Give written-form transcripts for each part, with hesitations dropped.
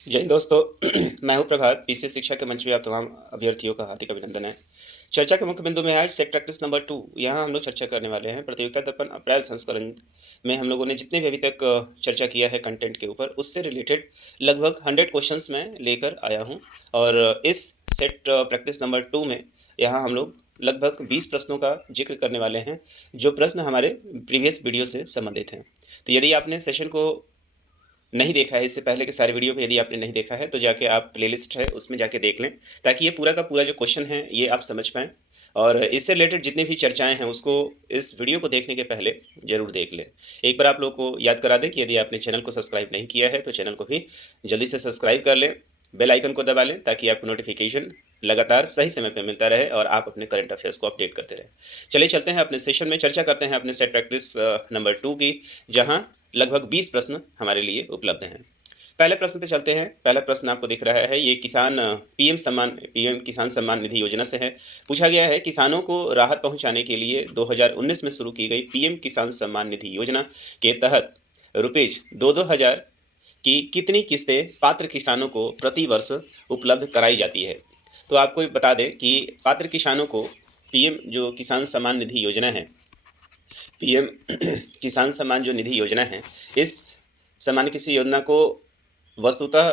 जय हिंद दोस्तों। मैं हूं प्रभात। पीसीएस शिक्षा के मंच पे आप तमाम अभ्यर्थियों का हार्दिक अभिनंदन है। चर्चा के मुख्य बिंदु में आज सेट प्रैक्टिस नंबर 2। यहाँ हम लोग चर्चा करने वाले हैं प्रतियोगिता दर्पण अप्रैल संस्करण में हम लोगों ने जितने भी अभी तक चर्चा किया है कंटेंट के ऊपर, उससे रिलेटेड लगभग 100 क्वेश्चंस मैं लेकर आया हूँ। और इस सेट प्रैक्टिस नंबर 2 में यहाँ हम लोग लगभग 20 प्रश्नों का जिक्र करने वाले हैं, जो प्रश्न हमारे प्रीवियस वीडियो से संबंधित हैं। तो यदि आपने सेशन को नहीं देखा है, इससे पहले के सारे वीडियो को यदि आपने नहीं देखा है तो जाके आप प्लेलिस्ट है उसमें जाके देख लें, ताकि ये पूरा का पूरा जो क्वेश्चन है ये आप समझ पाएँ। और इससे रिलेटेड जितनी भी चर्चाएं हैं उसको इस वीडियो को देखने के पहले ज़रूर देख लें। एक बार आप लोग को याद करा दें कि यदि आपने चैनल को सब्सक्राइब नहीं किया है तो चैनल को भी जल्दी से सब्सक्राइब कर लें, बेल आइकन को दबा लें, ताकि आपको नोटिफिकेशन लगातार सही समय पर मिलता रहे और आप अपने करंट अफेयर्स को अपडेट करते रहें। चलिए चलते हैं अपने सेशन में, चर्चा करते हैं अपने सेट प्रैक्टिस नंबर 2 की, जहाँ लगभग 20 प्रश्न हमारे लिए उपलब्ध हैं। पहले प्रश्न पे चलते हैं। पहला प्रश्न आपको दिख रहा है, ये पीएम किसान सम्मान निधि योजना से है। पूछा गया है, किसानों को राहत पहुंचाने के लिए 2019 में शुरू की गई पीएम किसान सम्मान निधि योजना के तहत रुपीज 2-2 हज़ार की कितनी किस्तें पात्र किसानों को प्रति वर्ष उपलब्ध कराई जाती है। तो आपको बता दें कि पात्र किसानों को पीएम जो किसान सम्मान निधि योजना है, पीएम किसान सम्मान जो निधि योजना है, इस सम्मान किसी योजना को वस्तुतः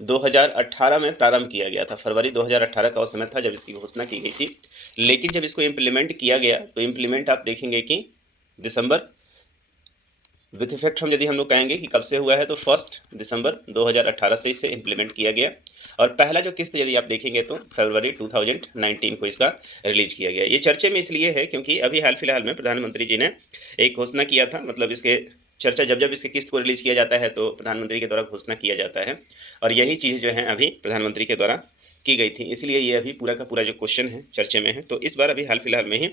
2018 में प्रारंभ किया गया था। फरवरी 2018 का वो समय था जब इसकी घोषणा की गई थी। लेकिन जब इसको इम्प्लीमेंट किया गया तो इम्प्लीमेंट आप देखेंगे कि दिसंबर विथ इफेक्ट यदि हम लोग कहेंगे कि कब से हुआ है, तो 1 दिसंबर 2018 से इसे इम्प्लीमेंट किया गया। और पहला जो किस्त यदि आप देखेंगे तो फरवरी 2019 को इसका रिलीज किया गया। ये चर्चे में इसलिए है क्योंकि अभी हाल फिलहाल में प्रधानमंत्री जी ने एक घोषणा किया था, मतलब इसके चर्चा जब जब इसके किस्त को रिलीज किया जाता है तो प्रधानमंत्री के द्वारा घोषणा किया जाता है, और यही चीज़ जो है अभी प्रधानमंत्री के द्वारा की गई थी, इसलिए ये अभी पूरा का पूरा जो क्वेश्चन है चर्चे में है। तो इस बार अभी हाल फिलहाल में ही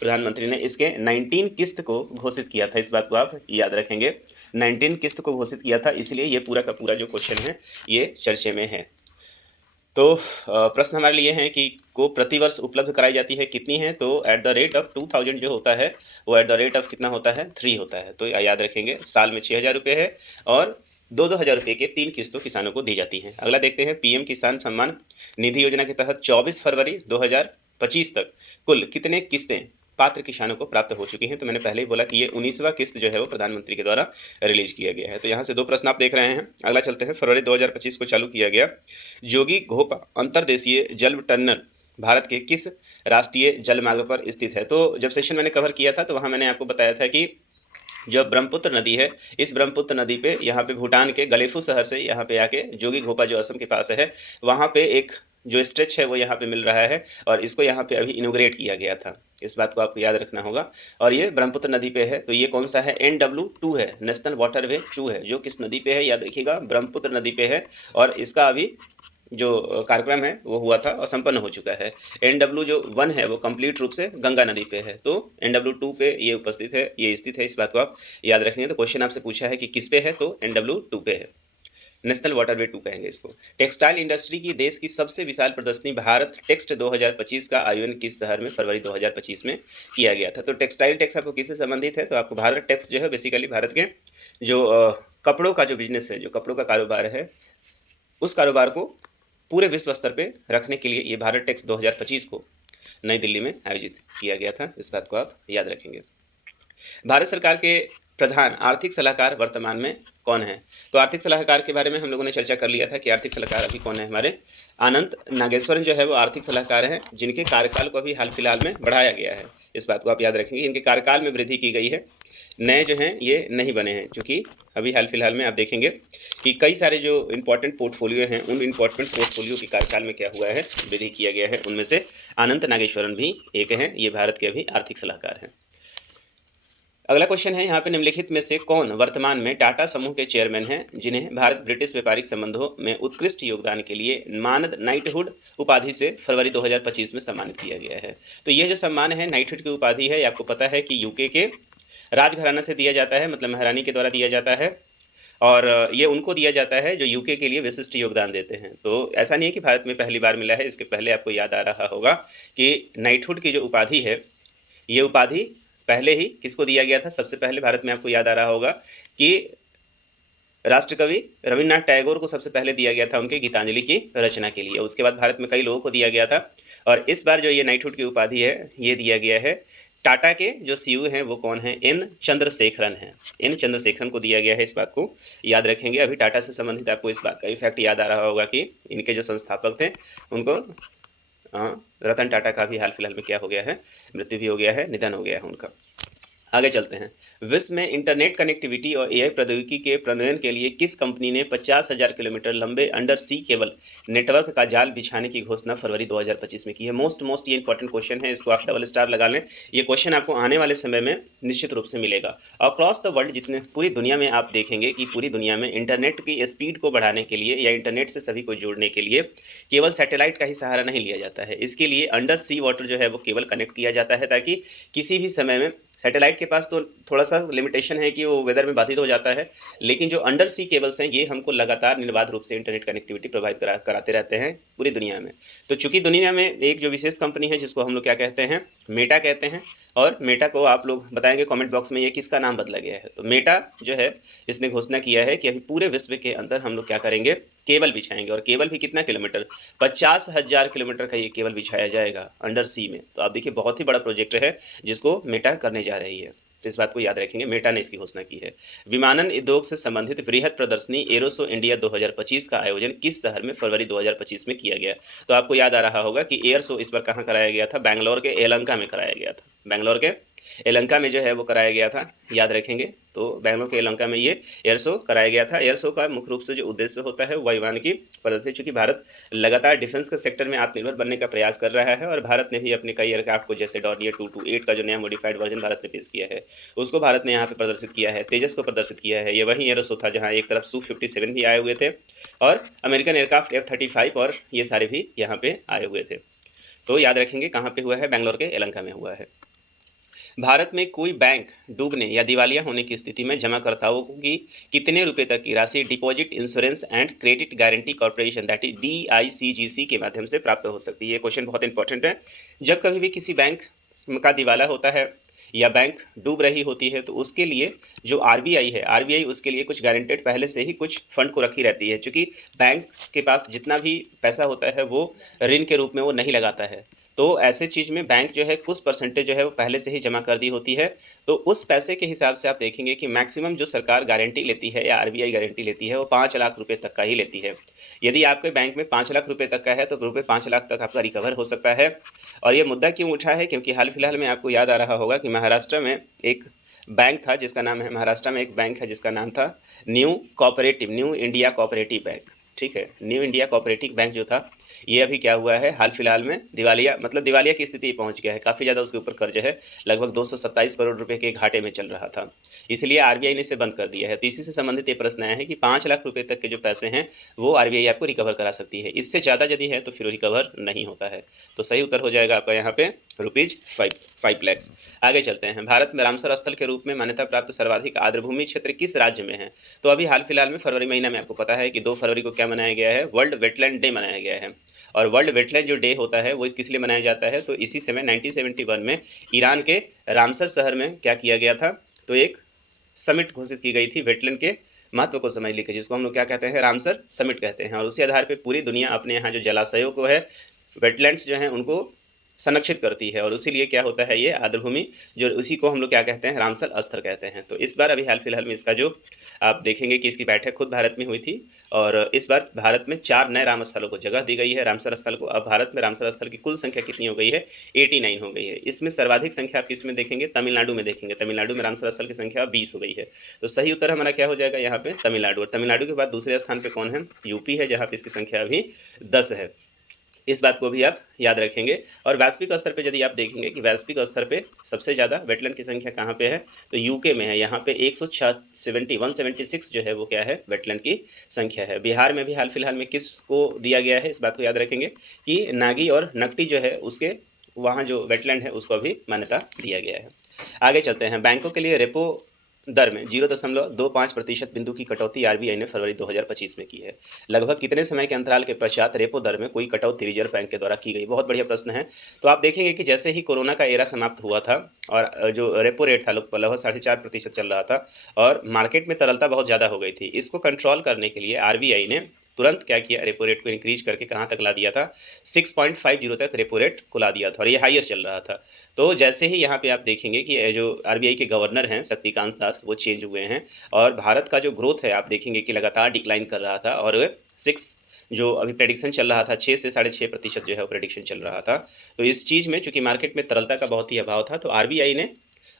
प्रधानमंत्री ने इसके 19 किस्त को घोषित किया था। इस बात को आप याद रखेंगे, 19 किस्त को घोषित किया था, इसलिए ये पूरा का पूरा जो क्वेश्चन है ये चर्चे में है। तो प्रश्न हमारे लिए हैं कि को प्रतिवर्ष उपलब्ध कराई जाती है कितनी है, तो एट द रेट ऑफ 2000 जो होता है वो एट द रेट ऑफ कितना होता है, 3 होता है। तो याद रखेंगे, साल में 6000 रुपये है और 2-2 हज़ार रुपये के 3 किस्तों किसानों को दी जाती हैं। अगला देखते हैं, पीएम किसान सम्मान निधि योजना के तहत 24 फरवरी 2025 तक कुल कितने किस्तें पात्र किसानों को प्राप्त हो चुकी हैं। तो मैंने पहले ही बोला कि ये 19वां किस्त जो है वो प्रधानमंत्री के द्वारा रिलीज किया गया है। तो यहाँ से 2 प्रश्न आप देख रहे हैं। अगला चलते हैं, फरवरी 2025 को चालू किया गया जोगी घोपा अंतर्देशीय जल टनल भारत के किस राष्ट्रीय जल मार्ग पर स्थित है। तो जब सेशन मैंने कवर किया था तो वहाँ मैंने आपको बताया था कि जो ब्रह्मपुत्र नदी है, इस ब्रह्मपुत्र नदी पे यहाँ पे भूटान के गलेफू शहर से यहाँ पे आके जोगी घोपा जो असम के पास है, वहाँ पे एक जो स्ट्रेच है वो यहाँ पे मिल रहा है, और इसको यहाँ पे अभी इनोग्रेट किया गया था। इस बात को आपको याद रखना होगा। और ये ब्रह्मपुत्र नदी पे है, तो ये कौन सा है, NW2 है, नेशनल वाटरवे 2 है, जो किस नदी पे है, याद रखिएगा, ब्रह्मपुत्र नदी पे है। और इसका अभी जो कार्यक्रम है वो हुआ था और संपन्न हो चुका है। NW जो 1 है वो कंप्लीट रूप से गंगा नदी पे है, तो NW2 पे ये उपस्थित है, ये स्थित है। इस बात को आप याद रखेंगे। तो क्वेश्चन आपसे पूछा है कि किस पे है, तो NW2 पे है, नेशनल वाटरवे 2 कहेंगे इसको। टेक्सटाइल इंडस्ट्री की देश की सबसे विशाल प्रदर्शनी भारत टेक्स्ट 2025 का आयोजन किस शहर में फरवरी 2025 में किया गया था। तो टेक्सटाइल टैक्स आपको किससे संबंधित है, तो आपको भारत टैक्स जो है बेसिकली भारत के जो कपड़ों का जो बिजनेस है, जो कपड़ों का कारोबार है, उस कारोबार को पूरे विश्व स्तर पे रखने के लिए ये भारत टैक्स 2025 को नई दिल्ली में आयोजित किया गया था। इस बात को आप याद रखेंगे। भारत सरकार के प्रधान आर्थिक सलाहकार वर्तमान में कौन है। तो आर्थिक सलाहकार के बारे में हम लोगों ने चर्चा कर लिया था कि आर्थिक सलाहकार अभी कौन है, हमारे आनंद नागेश्वरन जो है वो आर्थिक सलाहकार हैं, जिनके कार्यकाल को अभी हाल फिलहाल में बढ़ाया गया है। इस बात को आप याद रखेंगे, इनके कार्यकाल में वृद्धि की गई है, नए जो हैं ये नहीं बने हैं। क्योंकि अभी हाल फिलहाल में आप देखेंगे कि कई सारे जो इंपॉर्टेंट पोर्टफोलियो हैं, उन इंपॉर्टेंट पोर्टफोलियो के कार्यकाल में क्या हुआ है, वृद्धि किया गया है। उनमें से अनंत नागेश्वरन भी एक हैं, ये भारत के अभी आर्थिक सलाहकार हैं। अगला क्वेश्चन है यहाँ पे, निम्नलिखित में से कौन वर्तमान में टाटा समूह के चेयरमैन हैं, जिन्हें भारत ब्रिटिश व्यापारिक संबंधों में उत्कृष्ट योगदान के लिए मानद नाइटहुड उपाधि से फरवरी 2025 में सम्मानित किया गया है। तो ये जो सम्मान है नाइटहुड की उपाधि है, आपको पता है कि यूके के राजघराना से दिया जाता है, मतलब महारानी के द्वारा दिया जाता है, और ये उनको दिया जाता है जो यूके के लिए विशिष्ट योगदान देते हैं। तो ऐसा नहीं है कि भारत में पहली बार मिला है, इसके पहले आपको याद आ रहा होगा कि नाइटहुड की जो उपाधि है, ये उपाधि पहले ही किसको दिया गया था, सबसे पहले भारत में आपको याद आ रहा होगा कि राष्ट्रकवि रविन्द्रनाथ टैगोर को सबसे पहले दिया गया था उनके गीतांजलि की रचना के लिए। उसके बाद भारत में कई लोगों को दिया गया था और इस बार जो ये नाइटहुड की उपाधि है ये दिया गया है टाटा के जो सीईओ हैं वो कौन है, एन चंद्रशेखरन हैं। एन चंद्रशेखरन को दिया गया है, इस बात को याद रखेंगे। अभी टाटा से संबंधित आपको इस बात का इफेक्ट याद आ रहा होगा कि इनके जो संस्थापक थे उनको रतन टाटा का भी हाल फिलहाल में क्या हो गया है, मृत्यु भी हो गया है, निधन हो गया है उनका। आगे चलते हैं। विश्व में इंटरनेट कनेक्टिविटी और एआई प्रौद्योगिकी के प्रणयन के लिए किस कंपनी ने 50,000 किलोमीटर लंबे अंडर सी केबल नेटवर्क का जाल बिछाने की घोषणा फरवरी 2025 में की है? मोस्ट ये इंपॉर्टेंट क्वेश्चन है, इसको आप डबल स्टार लगा लें। ये क्वेश्चन आपको आने वाले समय में निश्चित रूप से मिलेगा। अक्रॉस द वर्ल्ड जितने पूरी दुनिया में आप देखेंगे कि पूरी दुनिया में इंटरनेट की स्पीड को बढ़ाने के लिए या इंटरनेट से सभी को जोड़ने के लिए केवल सैटेलाइट का ही सहारा नहीं लिया जाता है। इसके लिए अंडर सी वाटर जो है वो केबल कनेक्ट किया जाता है ताकि किसी भी समय में सैटेलाइट के पास तो थोड़ा सा लिमिटेशन है कि वो वेदर में बाधित हो जाता है, लेकिन जो अंडर सी केबल्स हैं ये हमको लगातार निर्बाध रूप से इंटरनेट कनेक्टिविटी प्रोवाइड कराते रहते हैं पूरी दुनिया में। तो चूंकि दुनिया में एक जो विशेष कंपनी है जिसको हम लोग क्या कहते हैं, मेटा कहते हैं, और मेटा को आप लोग बताएंगे कमेंट बॉक्स में ये किसका नाम बदला गया है। तो मेटा जो है इसने घोषणा किया है कि अभी पूरे विश्व के अंदर हम लोग क्या करेंगे, केबल बिछाएंगे। और केबल भी कितना किलोमीटर, 50,000 किलोमीटर का ये केबल बिछाया जाएगा अंडर सी में। तो आप देखिए बहुत ही बड़ा प्रोजेक्ट है जिसको मेटा करने जा रही है। तो इस बात को याद रखेंगे, मेटा ने इसकी घोषणा की है। विमानन उद्योग से संबंधित वृहद प्रदर्शनी एरोसो इंडिया 2025 का आयोजन किस शहर में फरवरी 2025 में किया गया? तो आपको याद आ रहा होगा कि एयर शो इस बार कहाँ कराया गया था, बैंगलोर के यलहंका में कराया गया था। बैंगलोर के यलहंका में जो है वो कराया गया था, याद रखेंगे। तो बैंगलोर के यलहंका में ये एयर शो कराया गया था। एयर शो का मुख्य रूप से जो उद्देश्य होता है वायुयान की प्रदर्शनी। चूंकि भारत लगातार डिफेंस के सेक्टर में आत्मनिर्भर बनने का प्रयास कर रहा है और भारत ने भी अपने कई एयरक्राफ्ट को, जैसे डॉर्नियर 228 का जो नया मॉडिफाइड वर्जन भारत ने पेश किया है उसको भारत ने यहाँ पे प्रदर्शित किया है। तेजस को प्रदर्शित किया है। ये वही एयर शो था जहाँ एक तरफ Su-57 भी आए हुए थे और अमेरिकन एयरक्राफ्ट F-35 और ये सारे भी यहाँ पे आए हुए थे। तो याद रखेंगे कहाँ पे हुआ है, बैंगलोर के यलहंका में हुआ है। भारत में कोई बैंक डूबने या दिवालिया होने की स्थिति में जमाकर्ताओं की कितने रुपए तक की राशि deposit insurance and credit guarantee corporation that is DICGC के माध्यम से प्राप्त हो सकती है? ये क्वेश्चन बहुत इंपॉर्टेंट है। जब कभी भी किसी बैंक का दिवाला होता है या बैंक डूब रही होती है तो उसके लिए जो RBI है, RBI उसके लिए कुछ गारंटेड पहले से ही कुछ फंड को रखी रहती है। क्योंकि बैंक के पास जितना भी पैसा होता है वो ऋण के रूप में वो नहीं लगाता है, तो ऐसे चीज़ में बैंक जो है कुछ परसेंटेज जो है वो पहले से ही जमा कर दी होती है। तो उस पैसे के हिसाब से आप देखेंगे कि मैक्सिमम जो सरकार गारंटी लेती है या RBI गारंटी लेती है वो 5 लाख रुपए तक का ही लेती है। यदि आपके बैंक में 5 लाख रुपए तक का है तो रुपये 5 लाख तक आपका रिकवर हो सकता है। और ये मुद्दा क्यों उठा है, क्योंकि हाल फिलहाल में आपको याद आ रहा होगा कि महाराष्ट्र में एक बैंक था जिसका नाम है, महाराष्ट्र में एक बैंक है जिसका नाम था न्यू इंडिया कोऑपरेटिव बैंक। ठीक है, न्यू इंडिया कोऑपरेटिव बैंक जो था ये अभी क्या हुआ है, हाल फिलहाल में दिवालिया की स्थिति पहुंच गया है। काफ़ी ज़्यादा उसके ऊपर कर्ज है, लगभग 227 करोड़ रुपए के घाटे में चल रहा था, इसलिए RBI ने इसे बंद कर दिया है। तो इसी से संबंधित ये प्रश्न आया है कि 5 लाख रुपए तक के जो पैसे हैं वो RBI आपको रिकवर करा सकती है। इससे ज़्यादा यदि है तो फिर रिकवर नहीं होता है। तो सही उत्तर हो जाएगा आपका यहाँ पे ₹5 लाख। आगे चलते हैं। भारत में रामसर स्थल के रूप में मान्यता प्राप्त सर्वाधिक आर्द्रभूमि क्षेत्र किस राज्य में है? तो अभी हाल फिलहाल में फरवरी महीना में आपको पता है कि 2 फरवरी को क्या मनाया गया है, वर्ल्ड वेटलैंड डे मनाया गया है। और वर्ल्ड वेटलैंड जो डे होता है वो किस लिए मनाया जाता है, तो इसी समय 1971 में ईरान के रामसर शहर में क्या किया गया था, तो एक समिट घोषित की गई थी वेटलैंड के महत्व को समझ लेकर, जिसको हम लोग क्या कहते हैं, रामसर समिट कहते हैं। और उसी आधार पर पूरी दुनिया अपने यहाँ जो जलाशयों को है, वेटलैंड्स जो हैं उनको संरक्षित करती है और इसीलिए क्या होता है, ये आर्द्रभूमि जो उसी को हम लोग क्या कहते हैं, रामसर स्थल कहते हैं। तो इस बार अभी हाल फिलहाल में इसका जो आप देखेंगे कि इसकी बैठक खुद भारत में हुई थी और इस बार भारत में 4 नए राम स्थलों को जगह दी गई है, रामसर स्थल को। अब भारत में रामसर स्थल की कुल संख्या कितनी हो गई है, 89 हो गई है। इसमें सर्वाधिक संख्या आप किस में देखेंगे, तमिलनाडु में देखेंगे। तमिलनाडु में रामसर स्थल की संख्या 20 हो गई है। तो सही उत्तर हमारा क्या हो जाएगा यहाँ पे, तमिलनाडु। और तमिलनाडु के बाद दूसरे स्थान पर कौन है, यूपी है, जहाँ पे इसकी संख्या अभी 10 है। इस बात को भी आप याद रखेंगे। और वैश्विक स्तर पे यदि आप देखेंगे कि वैश्विक स्तर पे सबसे ज़्यादा वेटलैंड की संख्या कहाँ पे है, तो यूके में है। यहाँ पे 176 जो है वो क्या है, वेटलैंड की संख्या है। बिहार में भी हाल फिलहाल में किसको दिया गया है, इस बात को याद रखेंगे कि नागी और नकटी जो है उसके वहाँ जो वेटलैंड है उसको भी मान्यता दिया गया है। आगे चलते हैं। बैंकों के लिए रेपो दर में 0.25% बिंदु की कटौती आरबीआई ने फरवरी 2025 में की है। लगभग कितने समय के अंतराल के पश्चात रेपो दर में कोई कटौती रिजर्व बैंक के द्वारा की गई? बहुत बढ़िया प्रश्न है। तो आप देखेंगे कि जैसे ही कोरोना का एरा समाप्त हुआ था और जो रेपो रेट था लगभग 4.5% चल रहा था और मार्केट में तरलता बहुत ज़्यादा हो गई थी। इसको कंट्रोल करने के लिए आरबीआई ने तुरंत क्या किया, रेपो रेट को इंक्रीज करके कहाँ तक ला दिया था, 6.50 तक रेपो रेट को ला दिया था और ये हाईएस्ट चल रहा था। तो जैसे ही यहाँ पे आप देखेंगे कि जो आरबीआई के गवर्नर हैं शक्तिकांत दास, वो चेंज हुए हैं और भारत का जो ग्रोथ है आप देखेंगे कि लगातार डिक्लाइन कर रहा था और 6 जो अभी प्रेडिक्शन चल रहा था 6 से 6.5% जो है वो प्रेडिक्शन चल रहा था। तो इस चीज़ में चूंकि मार्केट में तरलता का बहुत ही अभाव था तो आरबीआई ने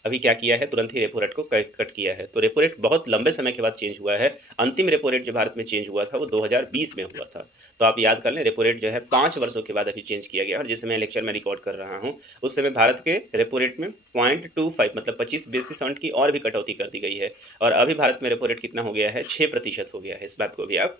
अभी क्या किया है, तुरंत ही रेपो रेट को कट किया है। तो रेपो रेट बहुत लंबे समय के बाद चेंज हुआ है। अंतिम रेपो रेट जो भारत में चेंज हुआ था वो 2020 में हुआ था। तो आप याद कर लें, रेपो रेट जो है 5 वर्षों के बाद अभी चेंज किया गया और जिस समय लेक्चर में रिकॉर्ड कर रहा हूँ उस समय भारत के रेपो रेट में 0.25 मतलब 25 बेसिस पॉइंट की और भी कटौती कर दी गई है और अभी भारत में रेपो रेट कितना हो गया है, 6% हो गया है। इस बात को भी आप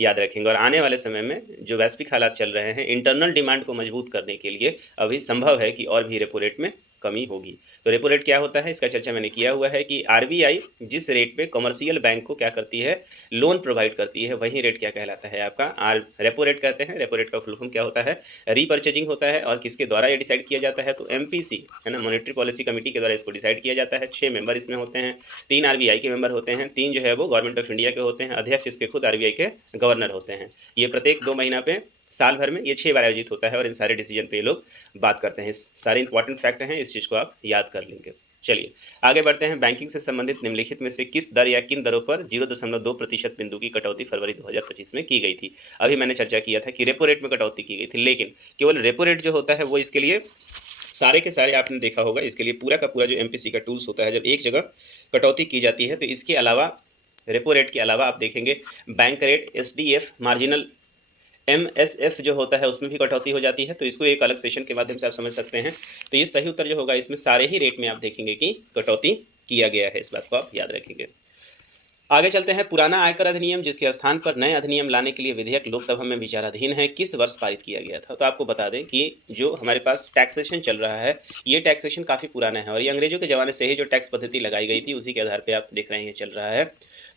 याद रखेंगे। और आने वाले समय में जो वैश्विक हालात चल रहे हैं, इंटरनल डिमांड को मजबूत करने के लिए अभी संभव है कि और भी रेपो रेट में कमी होगी। तो रेपो रेट क्या होता है, इसका चर्चा मैंने किया हुआ है कि आरबीआई जिस रेट पे कमर्शियल बैंक को क्या करती है, लोन प्रोवाइड करती है, वही रेट क्या कहलाता है आपका रेपो रेट कहते हैं। रेपो रेट का फुल फॉर्म क्या होता है, रीपर्चेजिंग होता है। और किसके द्वारा ये डिसाइड किया जाता है, तो एमपीसी है ना, मॉनेटरी पॉलिसी कमेटी के द्वारा इसको डिसाइड किया जाता है। 6 मेंबर इसमें होते हैं, 3 आरबीआई के मेंबर होते हैं, 3 जो है वो गवर्नमेंट ऑफ इंडिया के होते हैं, अध्यक्ष इसके खुद आरबीआई के गवर्नर होते हैं। ये प्रत्येक 2 महीना पे साल भर में ये 6 बार आयोजित होता है और इन सारे डिसीजन पे ये लोग बात करते हैं। सारे इंपॉर्टेंट फैक्ट हैं, इस चीज़ को आप याद कर लेंगे। चलिए आगे बढ़ते हैं। बैंकिंग से संबंधित निम्नलिखित में से किस दर या किन दरों पर 0.2% बिंदु की कटौती फरवरी 2025 में की गई थी? अभी मैंने चर्चा किया था कि रेपो रेट में कटौती की गई थी, लेकिन केवल रेपो रेट जो होता है वो इसके लिए सारे के सारे आपने देखा होगा, इसके लिए पूरा का पूरा जो एमपीसी का टूल्स होता है, जब एक जगह कटौती की जाती है तो इसके अलावा, रेपो रेट के अलावा आप देखेंगे bank rate, SDF, marginal MSF जो होता है उसमें भी कटौती हो जाती है। तो इसको एक अलग सेशन के माध्यम से आप समझ सकते हैं। तो ये सही उत्तर जो होगा, इसमें सारे ही रेट में आप देखेंगे कि कटौती किया गया है। इस बात को आप याद रखेंगे। आगे चलते हैं। पुराना आयकर अधिनियम जिसके स्थान पर नए अधिनियम लाने के लिए विधेयक लोकसभा में विचाराधीन है, किस वर्ष पारित किया गया था? तो आपको बता दें कि जो हमारे पास टैक्सेशन चल रहा है, ये टैक्सेशन काफ़ी पुराना है और ये अंग्रेजों के ज़माने से ही जो टैक्स पद्धति लगाई गई थी उसी के आधार पर आप देख रहे हैं चल रहा है।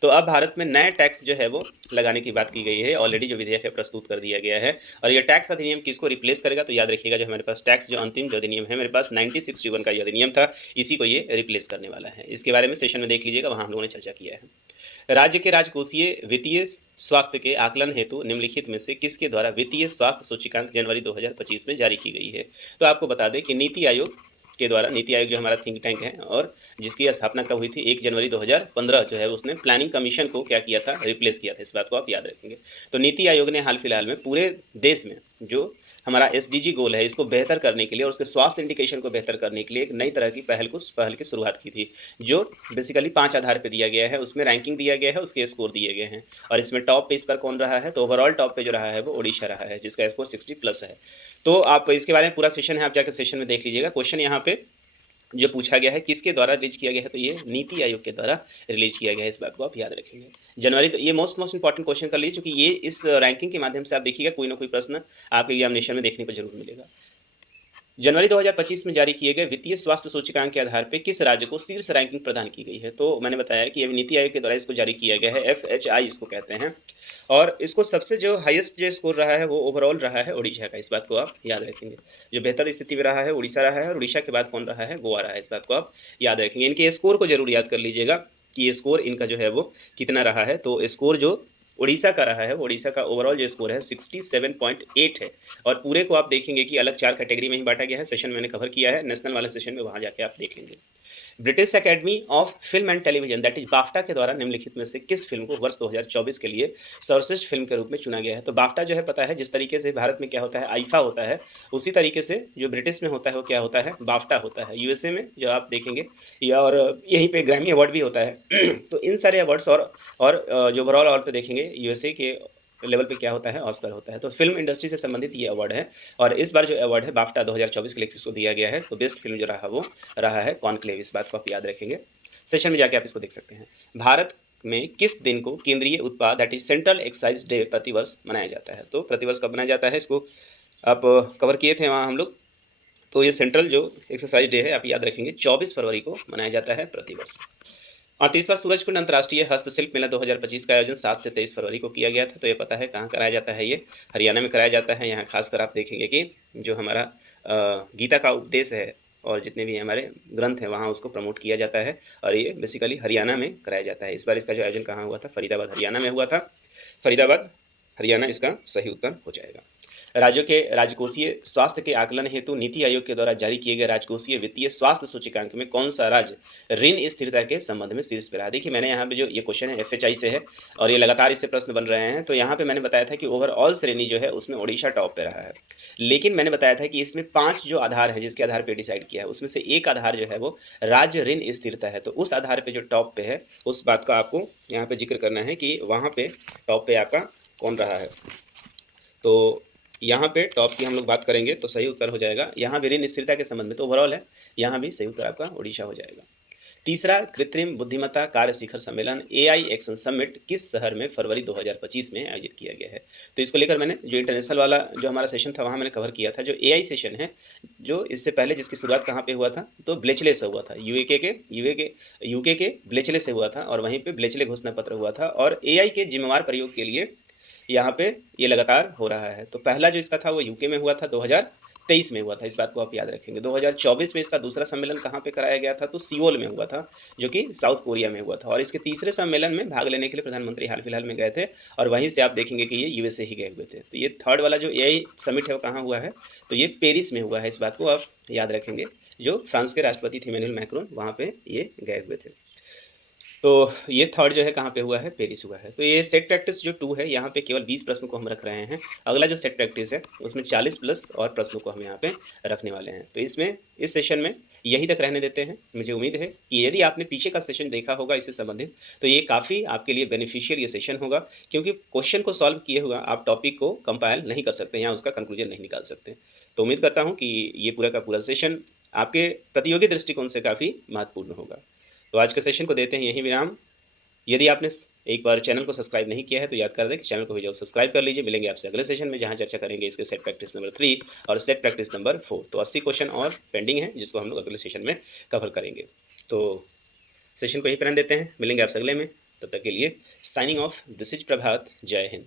तो अब भारत में नए टैक्स जो है वो लगाने की बात की गई है। ऑलरेडी जो विधेयक है प्रस्तुत कर दिया गया है और ये टैक्स अधिनियम किसको रिप्लेस करेगा? तो याद रखिएगा, जो हमारे पास टैक्स जो अंतिम जो अधिनियम है मेरे पास 1961 का ये अधिनियम था, इसी को ये रिप्लेस करने वाला है। इसके बारे में सेशन में देख लीजिएगा, वहाँ हम लोगों ने चर्चा किया है। राज्य के राजकोषीय वित्तीय स्वास्थ्य के आकलन हेतु निम्नलिखित में से किसके द्वारा वित्तीय स्वास्थ्य सूचकांक जनवरी 2025 में जारी की गई है? तो आपको बता दें कि नीति आयोग के द्वारा, नीति आयोग जो हमारा थिंक टैंक है और जिसकी स्थापना कब हुई थी, 1 जनवरी 2015 जो है उसने प्लानिंग कमीशन को क्या किया था, रिप्लेस किया था। इस बात को आप याद रखेंगे। तो नीति आयोग ने हाल फिलहाल में पूरे देश में जो हमारा एसडीजी गोल है इसको बेहतर करने के लिए और उसके स्वास्थ्य इंडिकेशन को बेहतर करने के लिए एक नई तरह की पहल की शुरुआत की थी, जो बेसिकली 5 आधार पे दिया गया है। उसमें रैंकिंग दिया गया है, उसके स्कोर दिए गए हैं और इसमें टॉप पे इस पर कौन रहा है, तो ओवरऑल टॉप पे जो रहा है वो ओडिशा रहा है, जिसका स्कोर 60+ है। तो आप इसके बारे में पूरा सेशन है, आप जाकर सेशन में देख लीजिएगा। क्वेश्चन यहाँ पे जो पूछा गया है किसके द्वारा रिलीज किया गया है, तो ये नीति आयोग के द्वारा रिलीज किया गया है। इस बात को आप याद रखेंगे। जनवरी, तो ये मोस्ट इंपॉर्टेंट क्वेश्चन कर लीजिए, क्योंकि ये इस रैंकिंग के माध्यम से आप देखिएगा कोई ना कोई प्रश्न आपके एग्जामिनेशन में देखने को जरूर मिलेगा। जनवरी 2025 में जारी किए गए वित्तीय स्वास्थ्य सूचकांक के आधार पर किस राज्य को शीर्ष रैंकिंग प्रदान की गई है? तो मैंने बताया कि अभी नीति आयोग के द्वारा इसको जारी किया गया है, FHI इसको कहते हैं और इसको सबसे जो हाईएस्ट जो स्कोर रहा है वो ओवरऑल रहा है उड़ीसा का। इस बात को आप याद रखेंगे। जो बेहतर स्थिति में रहा है उड़ीसा रहा है और उड़ीसा के बाद कौन रहा है, गोवा रहा है। इस बात को आप याद रखेंगे। इनके स्कोर को जरूर याद कर लीजिएगा कि ये स्कोर इनका जो है वो कितना रहा है। तो स्कोर जो उड़ीसा का रहा है, वो उड़ीसा का ओवरऑल जो स्कोर है 67.8 है और पूरे को आप देखेंगे कि अलग 4 कैटेगरी में ही बांटा गया है। सेशन मैंने कवर किया है, नेशनल वाले सेशन में, वहाँ जाके आप देख लेंगे। British academy of film and television that is BAFTA के द्वारा निम्नलिखित में से किस फिल्म को वर्ष 2024 के लिए सर्वश्रेष्ठ फिल्म के रूप में चुना गया है? तो बाफ्टा जो है पता है, जिस तरीके से भारत में क्या होता है आईफा होता है, उसी तरीके से जो ब्रिटिश में होता है वो क्या होता है, बाफ्टा होता है। यूएसए में जो आप देखेंगे या और यहीं पे ग्रैमी अवार्ड भी होता है। तो इन सारे अवार्ड्स और जो ओवरऑल अवार्ड पे देखेंगे यूएसए के लेवल पे क्या होता है, ऑस्कर होता है। तो फिल्म इंडस्ट्री से संबंधित ये अवार्ड है और इस बार जो अवार्ड है बाफ्टा 2024 के लिए किसको दिया गया है, तो बेस्ट फिल्म जो रहा वो रहा है कॉन्क्लेव। इस बात को आप याद रखेंगे। सेशन में जाके आप इसको देख सकते हैं। भारत में किस दिन को केंद्रीय उत्पाद that is central excise day प्रतिवर्ष मनाया जाता है? तो प्रतिवर्ष कब मनाया जाता है, इसको आप कवर किए थे वहाँ हम लोग। तो ये सेंट्रल जो एक्सरसाइज डे है आप याद रखेंगे, 24 फरवरी को मनाया जाता है प्रतिवर्ष। 38वां सूरजकुंड अंतर्राष्ट्रीय हस्तशिल्प मेला 2025 का आयोजन 7 से 23 फरवरी को किया गया था। तो ये पता है कहाँ कराया जाता है, ये हरियाणा में कराया जाता है। यहाँ खासकर आप देखेंगे कि जो हमारा गीता का उपदेश है और जितने भी हमारे ग्रंथ हैं वहाँ उसको प्रमोट किया जाता है, और ये बेसिकली हरियाणा में कराया जाता है। इस बार इसका जो आयोजन कहाँ हुआ था, फरीदाबाद हरियाणा में हुआ था। फरीदाबाद हरियाणा इसका सही उत्तर हो जाएगा। राज्यों के राजकोषीय स्वास्थ्य के आकलन हेतु नीति आयोग के द्वारा जारी किए गए राजकोषीय वित्तीय स्वास्थ्य सूचकांक में कौन सा राज्य ऋण स्थिरता के संबंध में शीर्ष पर रहा। देखिए मैंने यहाँ पे जो ये क्वेश्चन है एफएचआई से है और ये लगातार इससे प्रश्न बन रहे हैं। तो यहाँ पे मैंने बताया था कि ओवरऑल श्रेणी जो है उसमें ओडिशा टॉप पे रहा है, लेकिन मैंने बताया था कि इसमें 5 जो आधार है जिसके आधार पर डिसाइड किया है उसमें से एक आधार जो है वो राज्य ऋण स्थिरता है। तो उस आधार पर जो टॉप पे है उस बात का आपको यहाँ पे जिक्र करना है कि वहाँ पे टॉप पे आपका कौन रहा है। तो यहाँ पे टॉप की हम लोग बात करेंगे तो सही उत्तर हो जाएगा यहाँ भी ऋण स्थिरता के संबंध में, तो ओवरऑल है यहाँ भी सही उत्तर आपका ओडिशा हो जाएगा। तीसरा, कृत्रिम बुद्धिमत्ता कार्य शिखर सम्मेलन एआई एक्शन समिट किस शहर में फरवरी 2025 में आयोजित किया गया है। तो इसको लेकर मैंने जो इंटरनेशनल वाला जो हमारा सेशन था वहाँ मैंने कवर किया था। जो एआई सेशन है जो इससे पहले जिसकी शुरुआत कहाँ पे हुआ था, तो ब्लेचले से हुआ था, यूके के ब्लेचले से हुआ था, और वहीं पे ब्लेचले घोषणा पत्र हुआ था। और एआई के जिम्मेवार प्रयोग के लिए यहाँ पे ये लगातार हो रहा है। तो पहला जो इसका था वो यूके में हुआ था, 2023 में हुआ था, इस बात को आप याद रखेंगे। 2024 में इसका दूसरा सम्मेलन कहाँ पे कराया गया था, तो सियोल में हुआ था जो कि साउथ कोरिया में हुआ था। और इसके तीसरे सम्मेलन में भाग लेने के लिए प्रधानमंत्री हाल फिलहाल में गए थे, और वहीं से आप देखेंगे कि ये यूएसए ही गए हुए थे। तो ये थर्ड वाला जो एआई समिट है वो कहाँ हुआ है, तो ये पेरिस में हुआ है, इस बात को आप याद रखेंगे। जो फ्रांस के राष्ट्रपति थे इमैनुअल मैक्रोन, वहाँ पर ये गए हुए थे। तो ये थर्ड जो है कहाँ पे हुआ है, पेरिस हुआ है। तो ये सेट प्रैक्टिस जो 2 है यहाँ पे केवल 20 प्रश्नों को हम रख रहे हैं। अगला जो सेट प्रैक्टिस है उसमें 40 प्लस और प्रश्नों को हम यहाँ पे रखने वाले हैं। तो इसमें इस सेशन में यही तक रहने देते हैं। मुझे उम्मीद है कि यदि आपने पीछे का सेशन देखा होगा इससे संबंधित, तो ये काफ़ी आपके लिए बेनिफिशियल ये सेशन होगा, क्योंकि क्वेश्चन को सॉल्व किए हुआ आप टॉपिक को कंपाइल नहीं कर सकते या उसका कंक्लूजन नहीं निकाल सकते। तो उम्मीद करता हूँ कि ये पूरा का पूरा सेशन आपके प्रतियोगी दृष्टिकोण से काफ़ी महत्वपूर्ण होगा। तो आज के सेशन को देते हैं यहीं विराम। यदि आपने एक बार चैनल को सब्सक्राइब नहीं किया है तो याद कर दें कि चैनल को भी जरूर सब्सक्राइब कर लीजिए। मिलेंगे आपसे अगले सेशन में जहां चर्चा करेंगे इसके सेट प्रैक्टिस नंबर 3 और सेट प्रैक्टिस नंबर 4। तो 80 क्वेश्चन और पेंडिंग है जिसको हम लोग अगले सेशन में कवर करेंगे। तो सेशन को यहीं पर रहने देते हैं, मिलेंगे आपसे अगले में। तब तक के लिए साइनिंग ऑफ, दिस इज प्रभात। जय हिंद।